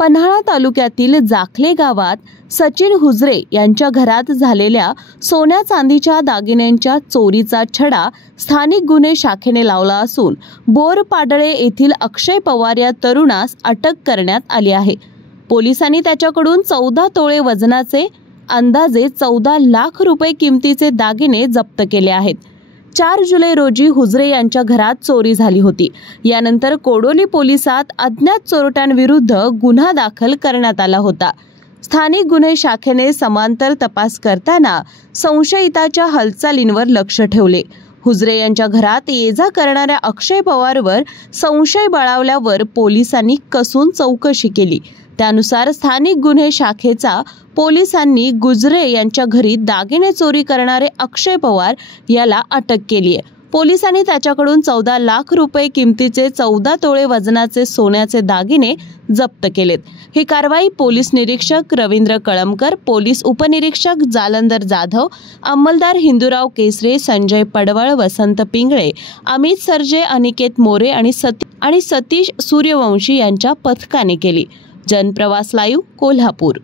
पन्हाळा तालुक्यातील जाखले गावात सचिन हुजरे यांच्या घरात झालेल्या सोन्या चांदीच्या दागिन्यांच्या चोरीचा छडा स्थानिक गुन्हे शाखेने लावला असून बोरपाडळे येथील अक्षय पवार या तरुणास अटक करण्यात आली आहे। पोलिसांनी त्याच्याकडून 14 तोळे वजनाचे अंदाजे 14 लाख रुपये किमतीचे दागिने जप्त केले आहेत। 4 जुलै रोजी हुजरे यांच्या घरात चोरी झाली होती। यानंतर कोडोली पोलिसात अज्ञात चोरट्यांविरुद्ध गुन्हा दाखल करण्यात आला होता। स्थानिक गुन्हे शाखेने समांतर तपास करताना संशयिताच्या हालचालींवर लक्ष ठेवले। हुजरे यांच्या घरात ये-जा करणाऱ्या अक्षय पवारवर संशय बळावल्यावर पोलिसांनी कसून चौकशी केली। त्यानुसार स्थानिक गुन्हे शाखेचा पोलिसांनी गुजरे यांच्या घरी दागिने चोरी करणारे अक्षय पवार याला अटक केली आहे। पोलिसांनी त्याच्याकडून 14 लाख रुपये किमतीचे 14 तोळे वजनाचे सोन्याचे दागिने जप्त केलेत। ही कारवाई पोलीस निरीक्षक रवींद्र कळमकर, पोलीस उपनिरीक्षक जालंधर जाधव, अंमलदार हिंदूराव केसरे, संजय पडवळ, वसंत पिंगळे, अमित सर्जे, अनिकेत मोरे आणि सतीश सूर्यवंशी यांच्या पथकाने केली। जनप्रवास लाईव्ह, कोल्हापूर।